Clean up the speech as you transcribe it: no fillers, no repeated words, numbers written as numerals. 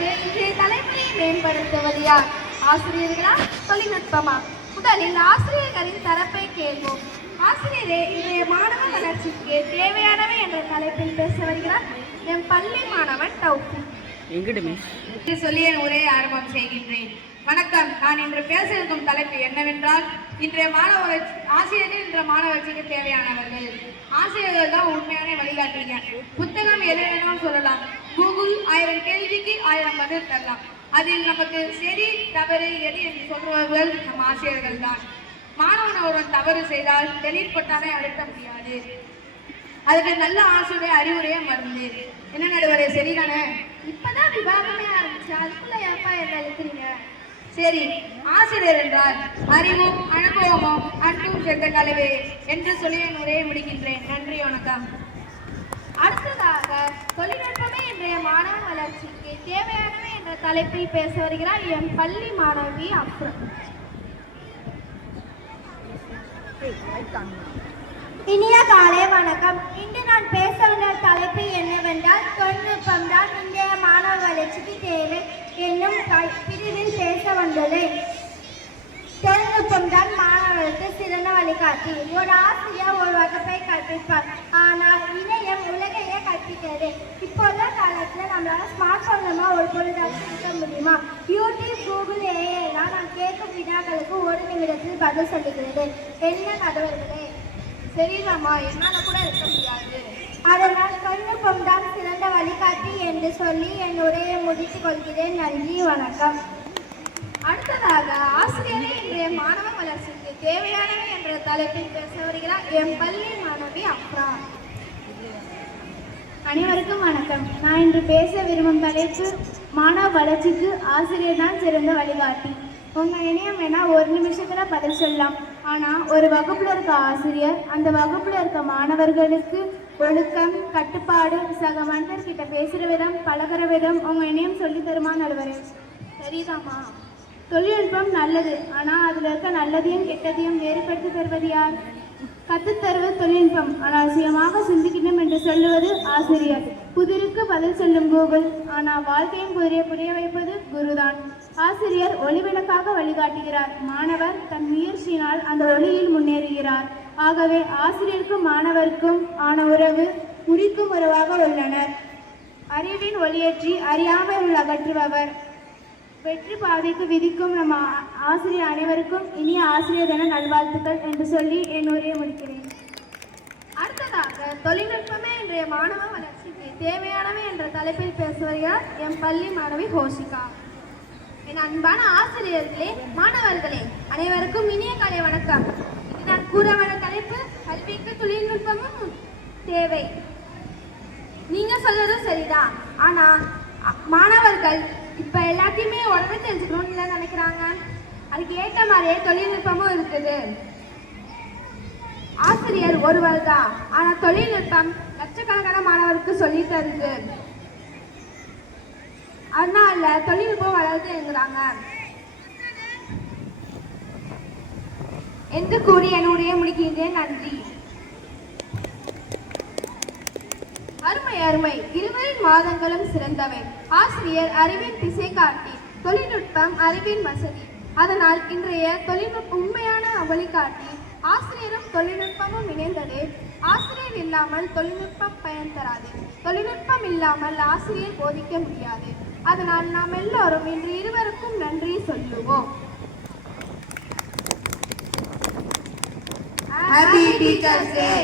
மாணவர்களுக்கு இன்றைய தலைமுறையை மேம்படுத்துவது யார்? ஆசிரியர்களா, தொழில்நுட்பமா? முதலில் ஆசிரியர்களின் தரப்பை கேள்வோம். ஆசிரியரே, இன்றைய மாணவ வளர்ச்சிக்கு தேவையானவை என்ற தலைப்பில் பேச வருகிறார் என் பள்ளி மாணவன் டவுஃபிக். சொல்லி என் உரையை ஆரம்பம் செய்கின்றேன். வணக்கம். நான் இன்று பேச இருக்கும் தலைப்பு என்னவென்றால், இன்றைய ஆசிரியர்கள் இன்ற மாணவர்களுக்கு தேவையானவர்கள். ஆசிரியர்கள் தான் உண்மையான வழிகாட்டுங்க. புத்தகம் எது வேணாலும் சொல்லலாம், கூகுள் 1000 கேள்விக்கு 1000 பதில் தரலாம். அதில் நமக்கு சரி தவறு எது என்று சொல்பவர்கள் நம் ஆசிரியர்கள் தான். மாணவன் ஒருவன் தவறு செய்தால் டெலீட் போட்டாலே அழுத்த முடியாது. அதுக்கு நல்ல ஆசிரியருடைய அறிவுரையே மருந்து. என்ன நடுவரே, சரிதானே? இப்பதான் விவாதமே ஆரம்பிச்சு அதுக்குள்ள ஏப்பா என்ன எழுத்துறீங்க? சரி, ஆசிரியர் என்றால் அறிவும் அனுபவமும் அன்பும் சேர்ந்த கலவை என்று சொல்லி என் உரையை முடிக்கின்றேன். நன்றி, வணக்கம். அடுத்ததாக தொழில்நுட்பமே இன்றைய மாணவ வளர்ச்சிக்கு தேவையானவை என்ற தலைப்பில் பேச வருகிறார் என் பள்ளி மாணவி அப்ரா. இனிய காலை வணக்கம். இன்று நான் பேச உள்ள தலைப்பு என்னவென்றால், தொழில்நுட்பம் தான் இன்றைய மாணவ வளர்ச்சிக்கு தேவை என்னும் பிரிவில் பேச வந்துள்ளேன். தொழில்நுட்பம் தான் மாணவர்களுக்கு சிறந்த வழிகாட்டி. ஒரு ஆசிரியர் ஒரு வகுப்பை கற்பிப்பார், ஆனால் இணையம் உலகையே கற்பிக்கிறது. இப்போது காலத்தில் நம்மளால ஸ்மார்ட் போன் மூலமா ஒரு பொழுதாக இருக்க முடியுமா? யூடியூப், கூகுள், ஏஐலாம் நான் கேட்கும் வினாக்களுக்கு 1 நிமிடத்தில் பதில் சொல்லுகிறது. என்ன நடுவர்களே, சரிதாம்மா, என்னால கூட இருக்க முடியாது. அதனால் தொழில்நுட்பம் தான் சிறந்த வழிகாட்டி என்று சொல்லி என் உரையை முடித்துக் கொள்கிறேன். நன்றி, வணக்கம். அடுத்ததாக ஆசிரியரே இன்றைய மாணவ வளர்ச்சிக்கு தேவையானவை என்ற தலைப்பில் பேச வருகிறார் என் பள்ளி மாணவி அப்ரா. அனைவருக்கும் வணக்கம். நான் இன்று பேச விரும்பும் தலைப்பு, மாணவ வளர்ச்சிக்கு ஆசிரியர் தான் சிறந்த வழிகாட்டி. உங்கள் இணையம் வேணால் 1 நிமிஷத்தில் பதில் சொல்லலாம். ஆனால் ஒரு வகுப்பில் இருக்க ஆசிரியர் அந்த வகுப்பில் இருக்க மாணவர்களுக்கு ஒழுக்கம், கட்டுப்பாடு, சக மனிதர்கிட்ட பேசுகிற விதம், பழகிற விதம் உங்கள் இணையம் சொல்லி தருமா நடுவரே? சரிதாம்மா. தொழில்நுட்பம் நல்லது, ஆனால் அதில் இருக்க நல்லதையும் கெட்டதையும் வேறுபடுத்தி தருவது யார்? கற்றுத்தருவது தொழில்நுட்பம், ஆனால் சுயமாக சிந்திக்கணும் என்று சொல்லுவது ஆசிரியர். புதிருக்கு பதில் சொல்லும் கூகுள், ஆனால் வாழ்க்கையின் புதிரை புரிய வைப்பது குருதான். ஆசிரியர் ஒளிவிளக்காக வழிகாட்டுகிறார், மாணவர் தன் முயற்சியினால் அந்த ஒளியில் முன்னேறுகிறார். ஆகவே ஆசிரியருக்கும் மாணவருக்கும் ஆன உறவு உரிக்கும் உறவாக உள்ளனர். அறிவின் ஒளியேற்றி அறியாமல் அகற்றுபவர். வெற்றி பாதைக்கு விதிக்கும் நம் ஆசிரியர் அனைவருக்கும் இனிய ஆசிரியர் தின நல்வாழ்த்துக்கள் என்று சொல்லி என் உரையை முடிக்கிறேன். அடுத்ததாக தொழில்நுட்பமே இன்றைய மாணவ வளர்ச்சிக்கு தேவையானவை என்ற தலைப்பில் பேச வருகிறார் என் பள்ளி மாணவி ஹோஷிகா. என் அன்பான ஆசிரியர்களே, மாணவர்களே, அனைவருக்கும் இனிய காலை வணக்கம். நான் கூற வர தலைப்பு, கல்விக்கு தொழில்நுட்பமும் தேவை. நீங்க சொல்றதும் சரிதான், ஆனா மாணவர்கள் இப்ப எல்லாத்தையுமே உடனே தெரிஞ்சுக்கணும்னு நினைக்கிறாங்க. அதுக்கு ஏற்ற மாதிரியே தொழில்நுட்பமும் இருக்குது. ஆசிரியர் ஒருவர் தான், ஆனா தொழில்நுட்பம் லட்சக்கணக்கான மாணவருக்கு சொல்லி தருது. அதனால தொழில்நுட்பம் வளர்ந்துங்கிறாங்க என்று கூறி என்னுடைய முடிக்கின்றேன். நன்றி. அருமை அருமை, இருவரின் வாதங்களும் சிறந்தவை. ஆசிரியர் அறிவின் திசை காட்டி, தொழில்நுட்பம் அறிவின் வசதி. அதனால் இன்றைய தொழில்நுட்பம் உண்மையான வழிகாட்டி. ஆசிரியரும் தொழில்நுட்பமும் இணைந்தது. ஆசிரியர் இல்லாமல் தொழில்நுட்பம் பயன் தராது. தொழில்நுட்பம் இல்லாமல் ஆசிரியர் போதிக்க முடியாது. அதனால் நாம் எல்லோரும் இன்று இருவருக்கும் நன்றி சொல்லுவோம். Happy Teachers Day.